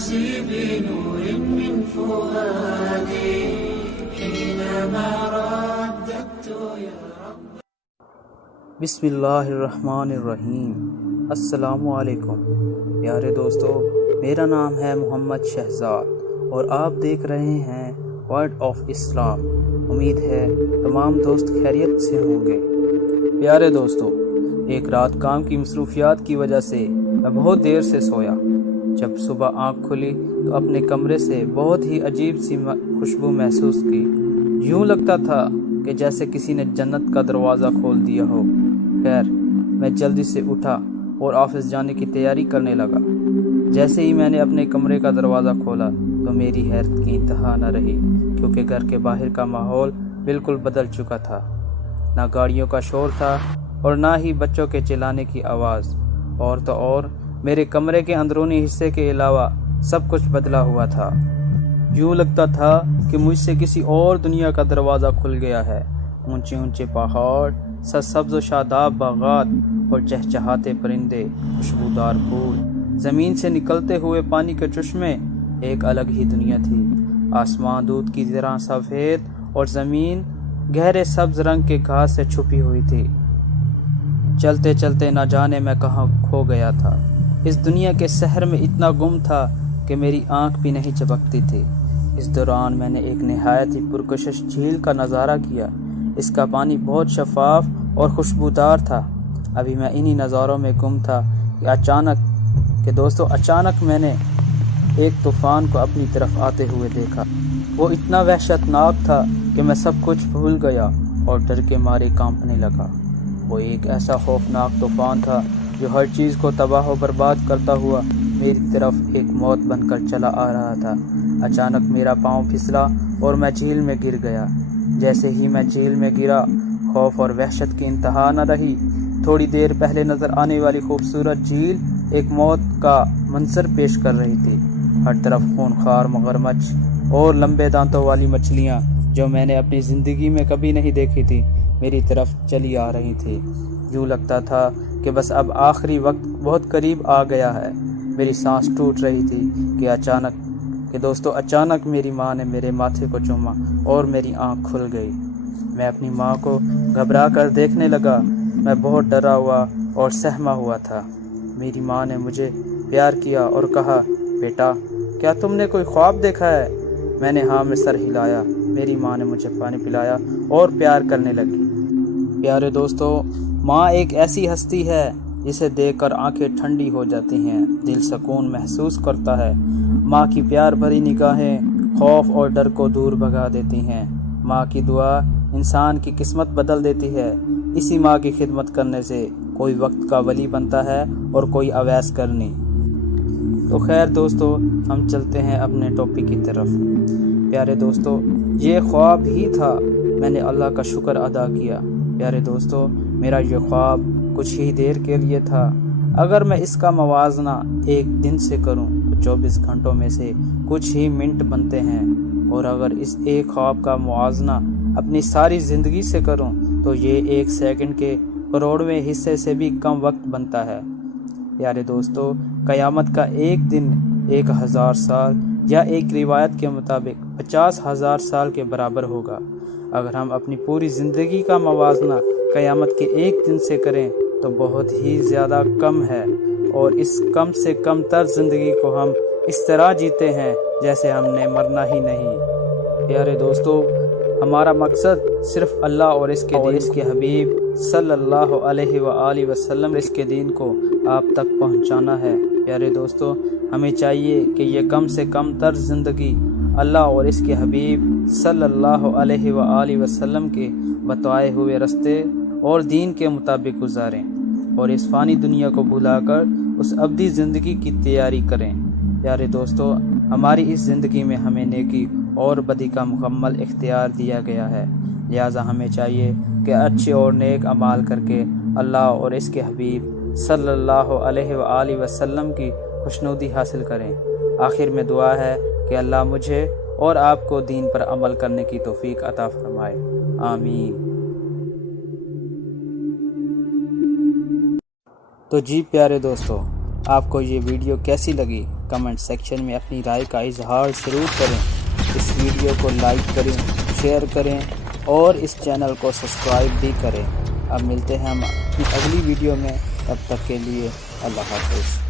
نفسي بنور من فؤادي حينما رددت يا رب. بسم اللہ الرحمن الرحیم. السلام علیکم پیارے دوستو، میرا نام ہے محمد شہزاد اور آپ دیکھ رہے ہیں ورڈ آف اسلام. امید ہے تمام دوست خیریت سے ہوں گے. پیارے دوستو، ایک رات کام کی مصروفیات کی وجہ سے میں بہت دیر سے سویا. جب صبح آنکھ کھلی تو اپنے کمرے سے بہت ہی عجیب سی خوشبو محسوس کی. یوں لگتا تھا کہ جیسے کسی نے جنت کا دروازہ کھول دیا ہو. خیر، میں جلدی سے اٹھا اور آفس جانے کی تیاری کرنے لگا. جیسے ہی میں نے اپنے کمرے کا دروازہ کھولا تو میری حیرت کی انتہا نہ رہی، کیونکہ گھر کے باہر کا ماحول بالکل بدل چکا تھا. نہ گاڑیوں کا شور تھا اور نہ ہی بچوں کے چلانے کی آواز. اور تو اور میرے کمرے کے اندرونی حصے کے علاوہ سب کچھ بدلا ہوا تھا. یوں لگتا تھا کہ مجھ سے کسی اور دنیا کا دروازہ کھل گیا ہے. اونچے اونچے پہاڑ، سبز و شاداب باغات اور چہچہاتے پرندے، خوشبودار پھول، زمین سے نکلتے ہوئے پانی کے چشمے، ایک الگ ہی دنیا تھی. آسمان دودھ کی طرح سفید اور زمین گہرے سبز رنگ کے گھاس سے چھپی ہوئی تھی. چلتے چلتے نہ جانے میں کہاں کھو گیا تھا. اس دنیا کے سحر میں اتنا گم تھا کہ میری آنکھ بھی نہیں جھپکتی تھی. اس دوران میں نے ایک نہایت ہی پرکشش جھیل کا نظارہ کیا. اس کا پانی بہت شفاف اور خوشبودار تھا. ابھی میں انہی نظاروں میں گم تھا کہ اچانک میں نے ایک طوفان کو اپنی طرف آتے ہوئے دیکھا. وہ اتنا وحشت ناک تھا کہ میں سب کچھ بھول گیا اور ڈر کے مارے کانپنے لگا. وہ ایک ایسا خوفناک طوفان تھا جو ہر چیز کو تباہ و برباد کرتا ہوا میری طرف ایک موت بن کر چلا آ رہا تھا. اچانک میرا پاؤں پھسلا اور میں جھیل میں گر گیا. جیسے ہی میں جھیل میں گرا، خوف اور وحشت کی انتہا نہ رہی. تھوڑی دیر پہلے نظر آنے والی خوبصورت جھیل ایک موت کا منظر پیش کر رہی تھی. ہر طرف خونخوار مگرمچھ اور لمبے دانتوں والی مچھلیاں جو میں نے اپنی زندگی میں کبھی نہیں دیکھی تھی میری طرف چلی آ رہی تھی. یوں لگتا تھا کہ بس اب آخری وقت بہت قریب آ گیا ہے. میری سانس ٹوٹ رہی تھی کہ اچانک میری ماں نے میرے ماتھے کو چوما اور میری آنکھ کھل گئی. میں اپنی ماں کو گھبرا کر دیکھنے لگا. میں بہت ڈرا ہوا اور سہما ہوا تھا. میری ماں نے مجھے پیار کیا اور کہا، بیٹا کیا تم نے کوئی خواب دیکھا ہے؟ میں نے ہاں میں سر ہلایا. میری ماں نے مجھے پانی پلایا اور پیار کرنے لگی. پیارے دوستو، ماں ایک ایسی ہستی ہے جسے دیکھ کر آنکھیں ٹھنڈی ہو جاتی ہیں، دل سکون محسوس کرتا ہے. ماں کی پیار بھری نگاہیں خوف اور ڈر کو دور بھگا دیتی ہیں. ماں کی دعا انسان کی قسمت بدل دیتی ہے. اسی ماں کی خدمت کرنے سے کوئی وقت کا ولی بنتا ہے اور کوئی اویس کرنی. تو خیر دوستو، ہم چلتے ہیں اپنے ٹاپک کی طرف. پیارے دوستو، یہ خواب ہی تھا. میں نے اللہ کا شکر ادا کیا. پیارے دوستو، میرا یہ خواب کچھ ہی دیر کے لیے تھا. اگر میں اس کا موازنہ ایک دن سے کروں تو 24 گھنٹوں میں سے کچھ ہی منٹ بنتے ہیں. اور اگر اس ایک خواب کا موازنہ اپنی ساری زندگی سے کروں تو یہ 1 سیکنڈ کے کروڑویں حصے سے بھی کم وقت بنتا ہے. پیارے دوستو، قیامت کا ایک دن 1000 سال یا ایک روایت کے مطابق 50,000 سال کے برابر ہوگا. اگر ہم اپنی پوری زندگی کا موازنہ قیامت کے ایک دن سے کریں تو بہت ہی زیادہ کم ہے. اور اس کم سے کم تر زندگی کو ہم اس طرح جیتے ہیں جیسے ہم نے مرنا ہی نہیں. پیارے دوستو، ہمارا مقصد صرف اللہ اور اس کے حبیب صلی اللہ علیہ وآلہ وسلم اس کے دین کو آپ تک پہنچانا ہے. پیارے دوستو، ہمیں چاہیے کہ یہ کم سے کم تر زندگی اللہ اور اس کے حبیب صلی اللہ علیہ وآلہ وسلم کے بتائے ہوئے راستے اور دین کے مطابق گزاریں اور اس فانی دنیا کو بھلا کر اس ابدی زندگی کی تیاری کریں. پیارے دوستو، ہماری اس زندگی میں ہمیں نیکی اور بدی کا مکمل اختیار دیا گیا ہے. لہٰذا ہمیں چاہیے کہ اچھے اور نیک اعمال کر کے اللہ اور اس کے حبیب صلی اللہ علیہ وآلہ وسلم کی خوشنودی حاصل کریں. آخر میں دعا ہے کہ اللہ مجھے اور آپ کو دین پر عمل کرنے کی توفیق عطا فرمائے. آمین. تو جی پیارے دوستو، آپ کو یہ ویڈیو کیسی لگی کمنٹ سیکشن میں اپنی رائے کا اظہار ضرور کریں۔ اس ویڈیو کو لائک کریں، شیئر کریں اور اس چینل کو سبسکرائب بھی کریں۔ اب ملتے ہیں ہم اپنی اگلی ویڈیو میں، تب تک کے لیے اللہ حافظ۔